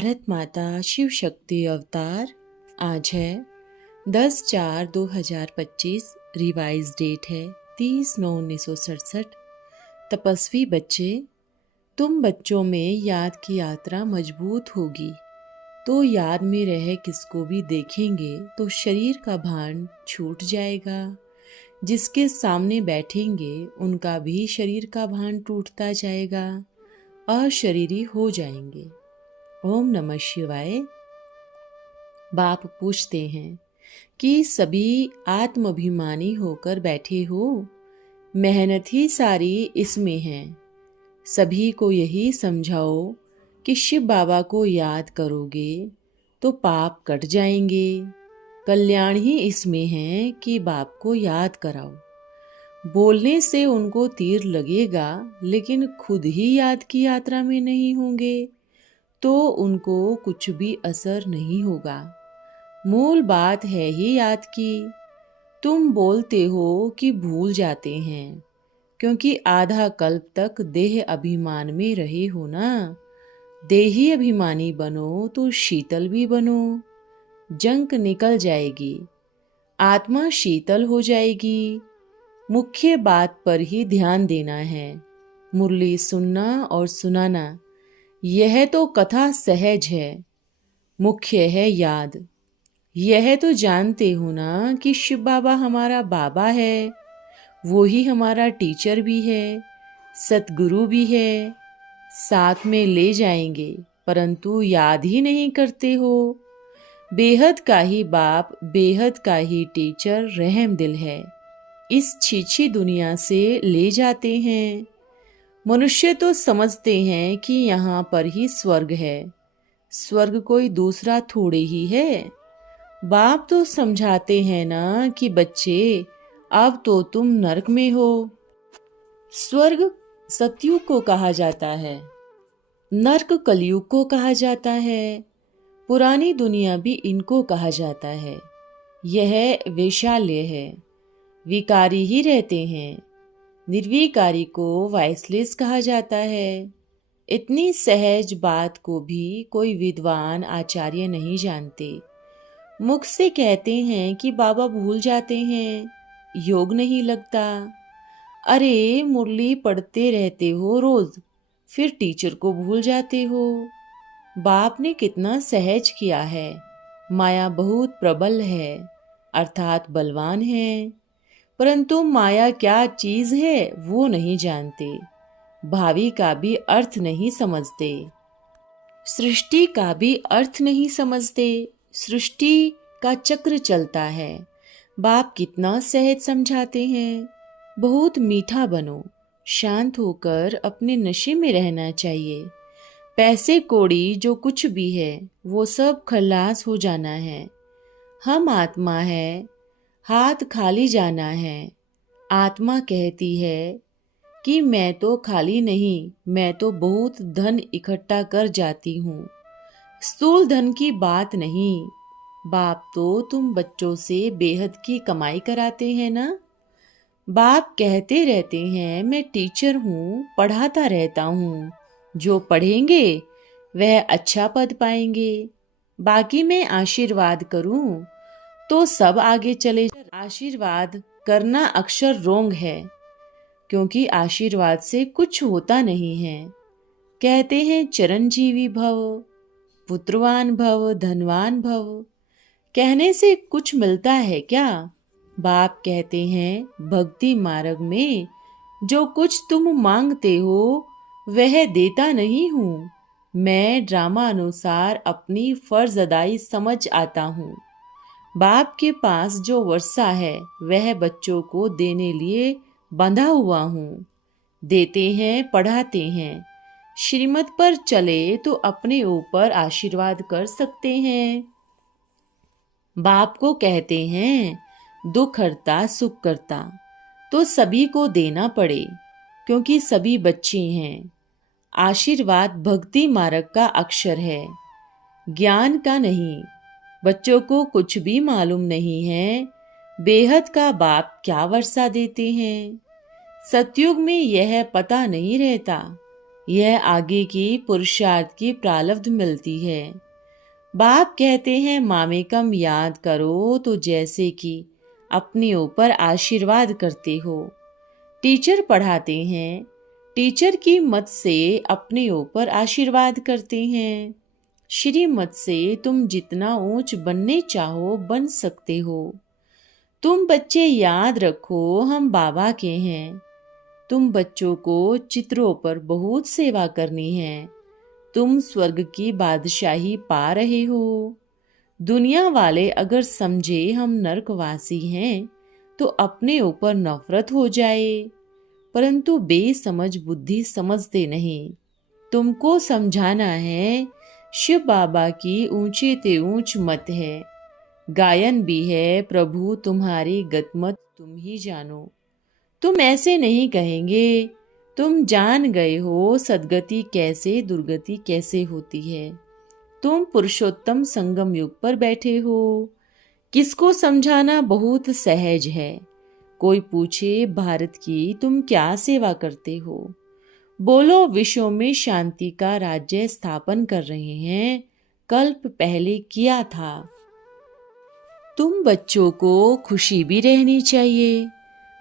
भारत माता शिव शक्ति अवतार। आज है 10/4/2025। रिवाइज डेट है 30/9/1967। तपस्वी बच्चे, तुम बच्चों में याद की यात्रा मजबूत होगी तो याद में रह किसको भी देखेंगे तो शरीर का भान छूट जाएगा। जिसके सामने बैठेंगे उनका भी शरीर का भान टूटता जाएगा, अशरीरी हो जाएंगे। ओम नमः शिवाय। बाप पूछते हैं कि सभी आत्माभिमानी होकर बैठे हो, मेहनत ही सारी इसमें है। सभी को यही समझाओ कि शिव बाबा को याद करोगे तो पाप कट जाएंगे। कल्याण ही इसमें है कि बाप को याद कराओ। बोलने से उनको तीर लगेगा, लेकिन खुद ही याद की यात्रा में नहीं होंगे तो उनको कुछ भी असर नहीं होगा। मूल बात है ही याद की। तुम बोलते हो कि भूल जाते हैं, क्योंकि आधा कल्प तक देह अभिमान में रहे हो ना। देही अभिमानी बनो तो शीतल भी बनो। जंक निकल जाएगी, आत्मा शीतल हो जाएगी। मुख्य बात पर ही ध्यान देना है। मुरली सुनना और सुनाना, यह तो कथा सहज है। मुख्य है याद। यह तो जानते हो ना कि शिव बाबा हमारा बाबा है, वो ही हमारा टीचर भी है, सतगुरु भी है। साथ में ले जाएंगे, परंतु याद ही नहीं करते हो। बेहद का ही बाप, बेहद का ही टीचर रहम दिल है। इस छीछी दुनिया से ले जाते हैं। मनुष्य तो समझते हैं कि यहाँ पर ही स्वर्ग है। स्वर्ग कोई दूसरा थोड़े ही है। बाप तो समझाते हैं ना कि बच्चे, अब तो तुम नरक में हो। स्वर्ग सतयुग को कहा जाता है, नरक कलयुग को कहा जाता है, पुरानी दुनिया भी इनको कहा जाता है। यह वैशाल्य है। विकारी ही रहते हैं। निर्विकारी को वाइसलेस कहा जाता है। इतनी सहज बात को भी कोई विद्वान आचार्य नहीं जानते। मुख से कहते हैं कि बाबा भूल जाते हैं, योग नहीं लगता। अरे मुरली पढ़ते रहते हो रोज, फिर टीचर को भूल जाते हो। बाप ने कितना सहज किया है। माया बहुत प्रबल है, अर्थात बलवान है, परंतु माया क्या चीज है वो नहीं जानते। भावी का भी अर्थ नहीं समझते, सृष्टि का भी अर्थ नहीं समझते। सृष्टि का चक्र चलता है। बाप कितना सहज समझाते हैं। बहुत मीठा बनो, शांत होकर अपने नशे में रहना चाहिए। पैसे कौड़ी जो कुछ भी है वो सब खलास हो जाना है। हम आत्मा है, हाथ खाली जाना है। आत्मा कहती है कि मैं तो खाली नहीं, मैं तो बहुत धन इकट्ठा कर जाती हूँ। स्थूल धन की बात नहीं। बाप तो तुम बच्चों से बेहद की कमाई कराते हैं ना। बाप कहते रहते हैं मैं टीचर हूँ, पढ़ाता रहता हूँ। जो पढ़ेंगे वह अच्छा पद पाएंगे। बाकी मैं आशीर्वाद करूँ तो सब आगे चले। आशीर्वाद करना अक्षर रोंग है, क्योंकि आशीर्वाद से कुछ होता नहीं है। कहते हैं चिरंजीवी भव, पुत्रवान भव, धनवान भव। कहने से कुछ मिलता है क्या? बाप कहते हैं भक्ति मार्ग में जो कुछ तुम मांगते हो वह देता नहीं हूँ। मैं ड्रामा अनुसार अपनी फर्ज अदाई समझ आता हूँ। बाप के पास जो वर्षा है वह बच्चों को देने लिए बंधा हुआ हूँ। देते हैं, पढ़ाते हैं। श्रीमत पर चले तो अपने ऊपर आशीर्वाद कर सकते हैं। बाप को कहते हैं दुख हरता सुख करता, तो सभी को देना पड़े, क्योंकि सभी बच्चे हैं। आशीर्वाद भक्ति मार्ग का अक्षर है, ज्ञान का नहीं। बच्चों को कुछ भी मालूम नहीं है। बेहद का बाप क्या वर्षा देते हैं। सतयुग में यह पता नहीं रहता। यह आगे की पुरुषार्थ की प्रारब्ध मिलती है। बाप कहते हैं मामेकम याद करो तो जैसे कि अपने ऊपर आशीर्वाद करते हो। टीचर पढ़ाते हैं, टीचर की मत से अपने ऊपर आशीर्वाद करते हैं। श्रीमत से तुम जितना ऊंच बनने चाहो बन सकते हो। तुम बच्चे याद रखो हम बाबा के हैं। तुम बच्चों को चित्रों पर बहुत सेवा करनी है। तुम स्वर्ग की बादशाही पा रहे हो। दुनिया वाले अगर समझे हम नरकवासी हैं तो अपने ऊपर नफरत हो जाए, परंतु बेसमझ बुद्धि समझते नहीं। तुमको समझाना है शिव बाबा की ऊंचे ते ऊंच मत है। गायन भी है प्रभु तुम्हारी गतमत तुम ही जानो। तुम ऐसे नहीं कहेंगे, तुम जान गए हो सदगति कैसे दुर्गति कैसे होती है। तुम पुरुषोत्तम संगम युग पर बैठे हो। किसको समझाना बहुत सहज है। कोई पूछे भारत की तुम क्या सेवा करते हो, बोलो विश्व में शांति का राज्य स्थापन कर रहे हैं, कल्प पहले किया था। तुम बच्चों को खुशी भी रहनी चाहिए,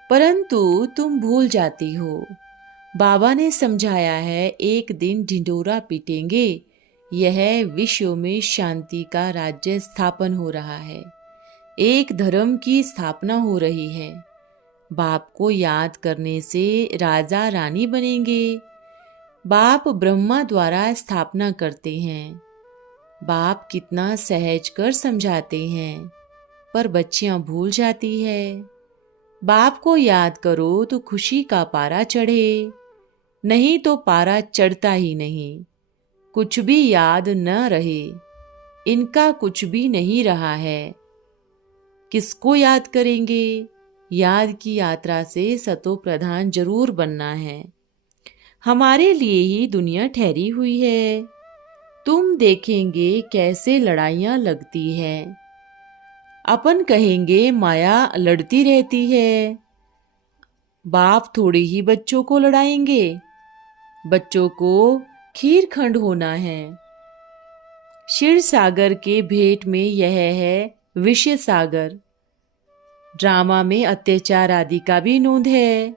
परंतु तुम भूल जाती हो। बाबा ने समझाया है एक दिन ढिंढोरा पीटेंगे, यह विश्व में शांति का राज्य स्थापन हो रहा है, एक धर्म की स्थापना हो रही है। बाप को याद करने से राजा रानी बनेंगे। बाप ब्रह्मा द्वारा स्थापना करते हैं। बाप कितना सहज कर समझाते हैं, पर बच्चियां भूल जाती है। बाप को याद करो तो खुशी का पारा चढ़े, नहीं तो पारा चढ़ता ही नहीं। कुछ भी याद न रहे, इनका कुछ भी नहीं रहा है। किसको याद करेंगे? याद की यात्रा से सतो प्रधान जरूर बनना है। हमारे लिए ही दुनिया ठहरी हुई है। तुम देखेंगे कैसे लड़ाइयां लगती है। अपन कहेंगे माया लड़ती रहती है। बाप थोड़ी ही बच्चों को लड़ाएंगे। बच्चों को खीरखंड होना है। क्षीर सागर के भेंट में यह है विषय सागर। ड्रामा में अत्याचार आदि का भी नोंद है।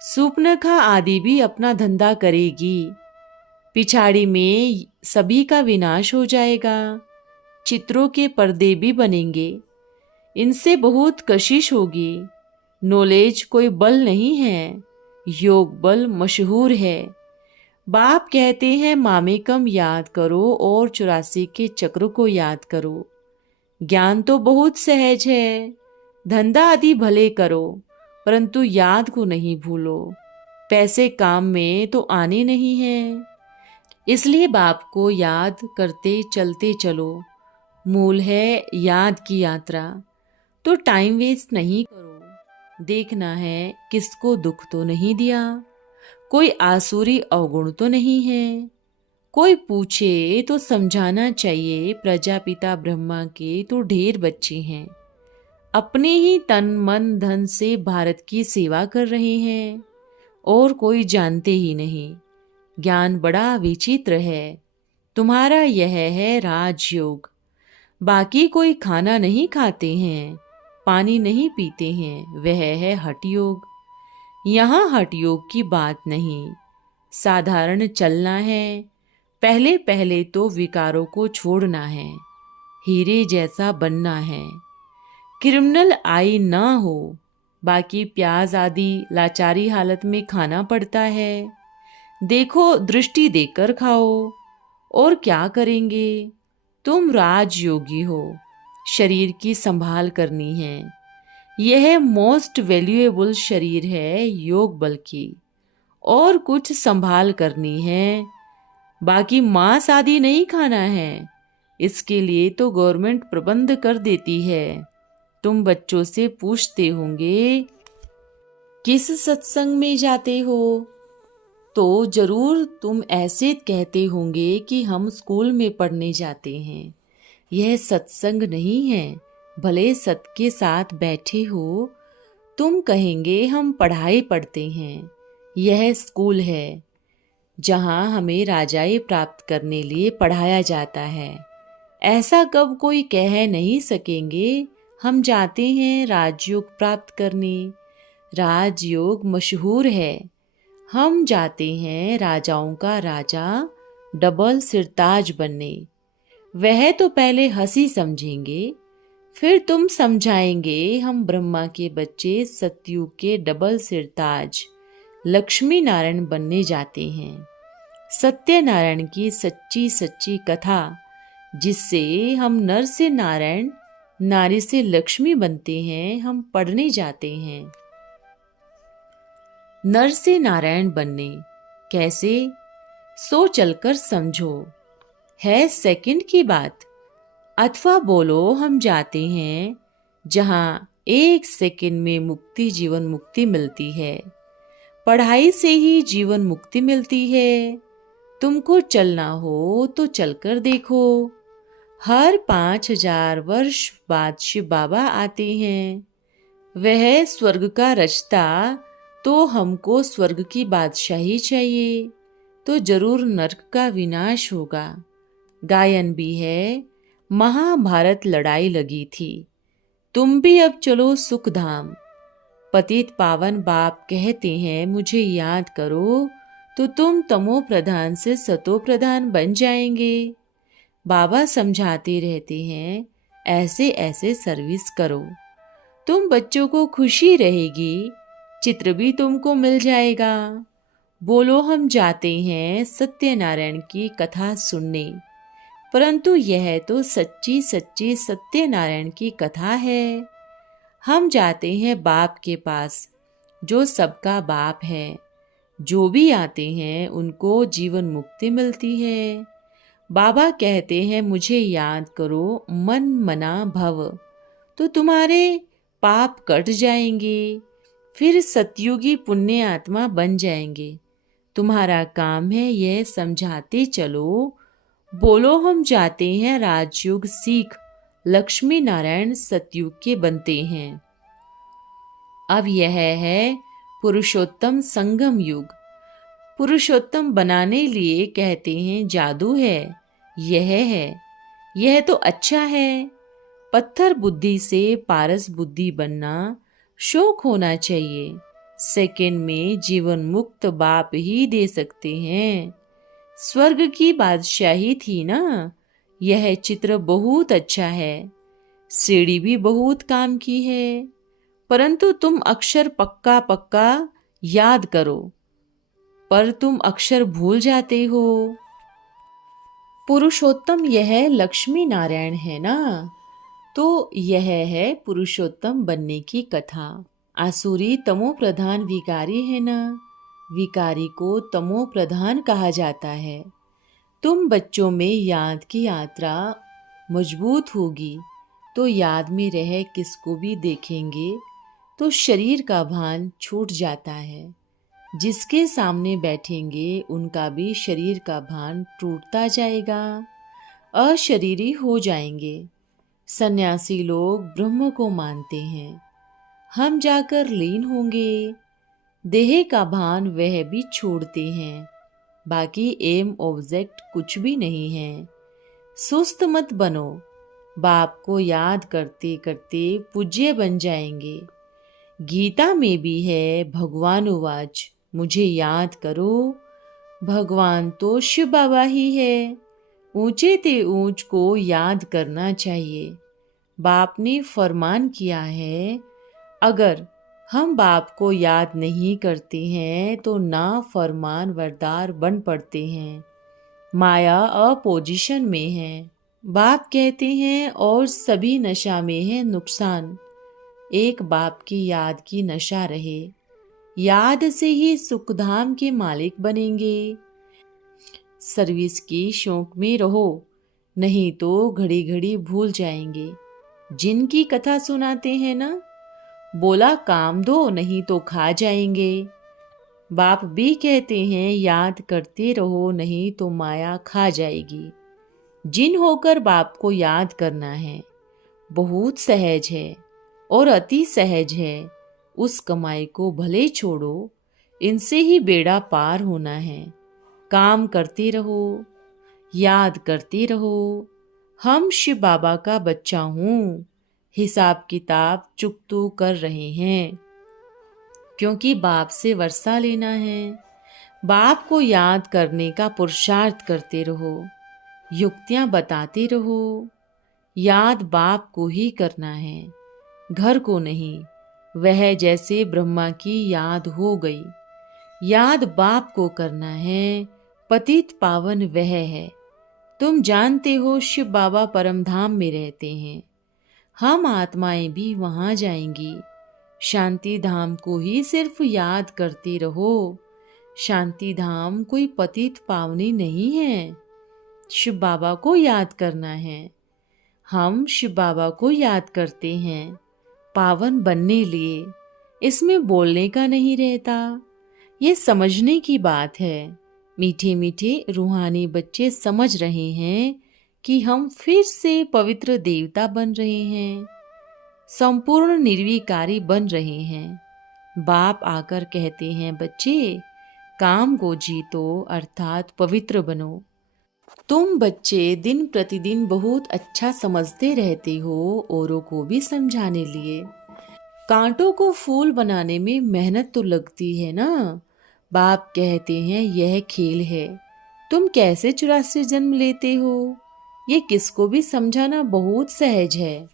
सूपनखा आदि भी अपना धंधा करेगी। पिछाड़ी में सभी का विनाश हो जाएगा। चित्रों के पर्दे भी बनेंगे। इनसे बहुत कशिश होगी। नॉलेज कोई बल नहीं है, योग बल मशहूर है। बाप कहते हैं मामेकम याद करो और 84 के चक्र को याद करो। ज्ञान तो बहुत सहज है। धंधा आदि भले करो, परंतु याद को नहीं भूलो। पैसे काम में तो आने नहीं हैं, इसलिए बाप को याद करते चलते चलो। मूल है याद की यात्रा। तो टाइम वेस्ट नहीं करो। देखना है किसको दुख तो नहीं दिया, कोई आसुरी अवगुण तो नहीं है। कोई पूछे तो समझाना चाहिए प्रजापिता ब्रह्मा के तो ढेर बच्चे हैं, अपने ही तन मन धन से भारत की सेवा कर रहे हैं और कोई जानते ही नहीं। ज्ञान बड़ा विचित्र है। तुम्हारा यह है राजयोग। बाकी कोई खाना नहीं खाते हैं, पानी नहीं पीते हैं, वह है हठ योग। यहाँ हठ योग की बात नहीं, साधारण चलना है। पहले पहले तो विकारों को छोड़ना है, हीरे जैसा बनना है। क्रिमिनल आई ना हो, बाकी प्याज आदि लाचारी हालत में खाना पड़ता है। देखो दृष्टि देकर खाओ। और क्या करेंगे? तुम राजयोगी हो, शरीर की संभाल करनी है। यह मोस्ट वैल्यूएबल शरीर है योग बल की, और कुछ संभाल करनी है। बाकी मांस आदि नहीं खाना है, इसके लिए तो गवर्नमेंट प्रबंध कर देती है। तुम बच्चों से पूछते होंगे किस सत्संग में जाते हो, तो जरूर तुम ऐसे कहते होंगे कि हम स्कूल में पढ़ने जाते हैं। यह सत्संग नहीं है, भले सत के साथ बैठे हो। तुम कहेंगे हम पढ़ाई पढ़ते हैं, यह स्कूल है। जहाँ हमें राजाई प्राप्त करने लिए पढ़ाया जाता है। ऐसा कब कोई कह नहीं सकेंगे हम जाते हैं राजयोग प्राप्त करने। राजयोग मशहूर है। हम जाते हैं राजाओं का राजा डबल सिरताज बनने। वह तो पहले हंसी समझेंगे, फिर तुम समझाएंगे हम ब्रह्मा के बच्चे सतयुग के डबल सिरताज लक्ष्मी नारायण बनने जाते हैं। सत्यनारायण की सच्ची सच्ची कथा, जिससे हम नर से नारायण, नारी से लक्ष्मी बनते हैं, हम पढ़ने जाते हैं। नर से नारायण बनने कैसे, सो चलकर समझो। है सेकंड की बात। अथवा बोलो हम जाते हैं जहाँ 1 सेकंड में मुक्ति, जीवन मुक्ति मिलती है। पढ़ाई से ही जीवन मुक्ति मिलती है। तुमको चलना हो तो चलकर देखो। हर 5000 वर्ष बाद शिव बाबा आते हैं। वह स्वर्ग का रचता, तो हमको स्वर्ग की बादशाही चाहिए, तो जरूर नरक का विनाश होगा। गायन भी है, महाभारत लड़ाई लगी थी, तुम भी अब चलो सुख धाम। पतित पावन बाप कहते हैं मुझे याद करो, तो तुम तमो प्रधान से सतो प्रधान बन जाएंगे। बाबा समझाते रहते हैं ऐसे ऐसे सर्विस करो, तुम बच्चों को खुशी रहेगी, चित्र भी तुमको मिल जाएगा। बोलो हम जाते हैं सत्यनारायण की कथा सुनने, परंतु यह तो सच्ची सच्ची सत्यनारायण की कथा है। हम जाते हैं बाप के पास, जो सबका बाप है। जो भी आते हैं उनको जीवन मुक्ति मिलती है। बाबा कहते हैं मुझे याद करो मन मना भव, तो तुम्हारे पाप कट जाएंगे, फिर सतयुगी पुण्य आत्मा बन जाएंगे। तुम्हारा काम है यह समझाते चलो। बोलो हम जाते हैं राजयोग सीख, लक्ष्मी नारायण सतयुग के बनते हैं। अब यह है पुरुषोत्तम संगम युग। पुरुषोत्तम बनाने लिए कहते हैं जादू है, यह है, यह तो अच्छा है। पत्थर बुद्धि से पारस बुद्धि बनना शौक होना चाहिए। सेकंड में जीवन मुक्त बाप ही दे सकते हैं। स्वर्ग की बादशाही थी ना। यह चित्र बहुत अच्छा है, सीढ़ी भी बहुत काम की है, परंतु तुम अक्षर पक्का पक्का याद करो, पर तुम अक्षर भूल जाते हो। पुरुषोत्तम यह लक्ष्मी नारायण है ना, तो यह है पुरुषोत्तम बनने की कथा। आसुरी तमो प्रधान विकारी है ना, विकारी को तमो प्रधान कहा जाता है। तुम बच्चों में याद की यात्रा मजबूत होगी, तो याद में रह किसको भी देखेंगे तो शरीर का भान छूट जाता है। जिसके सामने बैठेंगे उनका भी शरीर का भान टूटता जाएगा, अशरीरी हो जाएंगे। सन्यासी लोग ब्रह्म को मानते हैं, हम जाकर लीन होंगे। देह का भान वह भी छोड़ते हैं, बाकी एम ऑब्जेक्ट कुछ भी नहीं है। सुस्त मत बनो, बाप को याद करते करते पूज्य बन जाएंगे। गीता में भी है भगवान उवाच, मुझे याद करो। भगवान तो शिव बाबा ही है। ऊंचे ते ऊंच को याद करना चाहिए। बाप ने फरमान किया है, अगर हम बाप को याद नहीं करते हैं तो ना फरमान वरदार बन पड़ते हैं। माया अपोजिशन में है। बाप कहते हैं और सभी नशा में है नुकसान। एक बाप की याद की नशा रहे, याद से ही सुखधाम के मालिक बनेंगे। सर्विस की शौक में रहो, नहीं तो घड़ी घड़ी भूल जाएंगे। जिनकी कथा सुनाते हैं ना, बोला काम दो नहीं तो खा जाएंगे। बाप भी कहते हैं याद करते रहो नहीं तो माया खा जाएगी। जिन होकर बाप को याद करना है बहुत सहज है और अति सहज है। उस कमाई को भले छोड़ो, इनसे ही बेड़ा पार होना है। काम करते रहो, याद करते रहो, हम शिव बाबा का बच्चा हूँ, हिसाब किताब चुकतू कर रहे हैं, क्योंकि बाप से वर्षा लेना है। बाप को याद करने का पुरुषार्थ करते रहो, युक्तियाँ बताते रहो। याद बाप को ही करना है, घर को नहीं। वह जैसे ब्रह्मा की याद हो गई। याद बाप को करना है, पतित पावन वह है। तुम जानते हो शिव बाबा परम धाम में रहते हैं, हम आत्माएं भी वहां जाएंगी। शांति धाम को ही सिर्फ याद करते रहो। शांति धाम कोई पतित पावनी नहीं है, शिव बाबा को याद करना है। हम शिव बाबा को याद करते हैं पावन बनने लिए। इसमें बोलने का नहीं रहता, ये समझने की बात है। मीठे मीठे रूहानी बच्चे समझ रहे हैं कि हम फिर से पवित्र देवता बन रहे हैं, संपूर्ण निर्विकारी बन रहे हैं। बाप आकर कहते हैं, बच्चे काम को जीतो, अर्थात पवित्र बनो। तुम बच्चे दिन प्रतिदिन बहुत अच्छा समझते रहते हो, औरों को भी समझाने लिए। कांटों को फूल बनाने में मेहनत तो लगती है ना। बाप कहते हैं यह खेल है, तुम कैसे 84 जन्म लेते हो, ये किसको भी समझाना बहुत सहज है।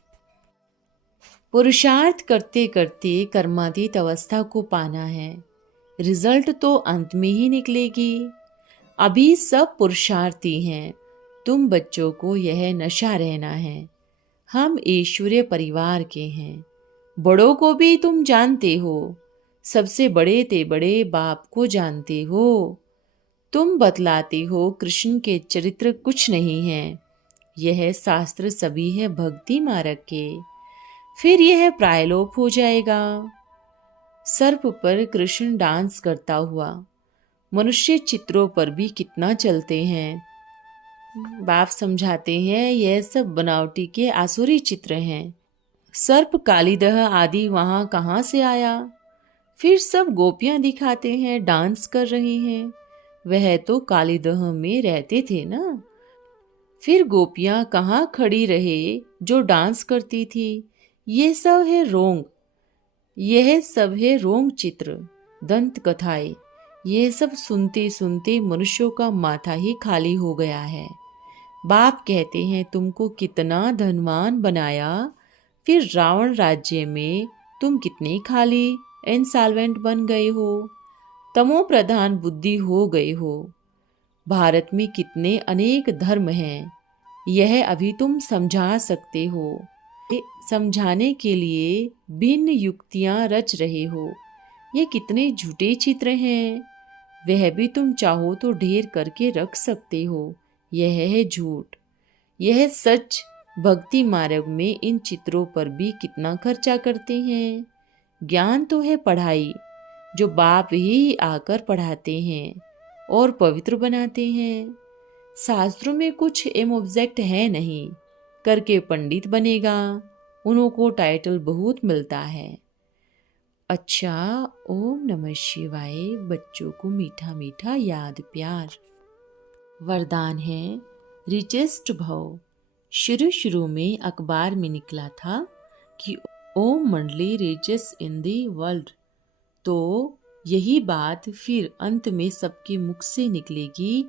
पुरुषार्थ करते करते कर्मातीत अवस्था को पाना है, रिजल्ट तो अंत में ही निकलेगी। अभी सब पुरुषार्थी हैं, तुम बच्चों को यह नशा रहना है। हम ईश्वरीय परिवार के हैं, बड़ों को भी तुम जानते हो, सबसे बड़े ते बड़े बाप को जानते हो। तुम बतलाते हो कृष्ण के चरित्र कुछ नहीं है, यह शास्त्र सभी है भक्ति मार्ग के, फिर यह प्रायलोप हो जाएगा। सर्प पर कृष्ण डांस करता हुआ मनुष्य चित्रों पर भी कितना चलते हैं। बाप समझाते हैं यह सब बनावटी के आसुरी चित्र हैं। सर्प कालीदह आदि वहां कहाँ से आया। फिर सब गोपियां दिखाते हैं डांस कर रही हैं, वह तो कालीदह में रहते थे ना। फिर गोपियां कहाँ खड़ी रहे जो डांस करती थी। ये सब है रोंग, यह सब है रोंग चित्र, दंत कथाएं। यह सब सुनते सुनते मनुष्यों का माथा ही खाली हो गया है। बाप कहते हैं तुमको कितना धनवान बनाया, फिर रावण राज्य में तुम कितने खाली इंसॉल्वेंट बन गए हो, तमो प्रधान बुद्धि हो गए हो। भारत में कितने अनेक धर्म हैं, यह अभी तुम समझा सकते हो। समझाने के लिए भिन्न युक्तियां रच रहे हो। ये कितने झूठे चित्र हैं, वह भी तुम चाहो तो ढेर करके रख सकते हो। यह है झूठ, यह सच। भक्ति मार्ग में इन चित्रों पर भी कितना खर्चा करते हैं। ज्ञान तो है पढ़ाई, जो बाप ही आकर पढ़ाते हैं और पवित्र बनाते हैं। शास्त्रों में कुछ एम ऑब्जेक्ट है नहीं, करके पंडित बनेगा, उनको टाइटल बहुत मिलता है। अच्छा, ओम नमः शिवाय। बच्चों को मीठा मीठा याद प्यार। वरदान है रिचेस्ट भव। शुरू में अखबार में निकला था कि ओम मंडली रिचेस्ट इन दी वर्ल्ड, तो यही बात फिर अंत में सबके मुख से निकलेगी।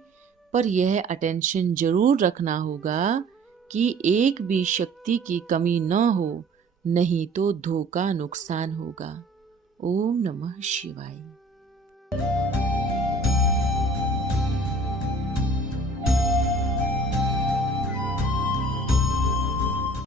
पर यह अटेंशन जरूर रखना होगा कि एक भी शक्ति की कमी न हो, नहीं तो धोखा नुकसान होगा। ओम नमः शिवाय।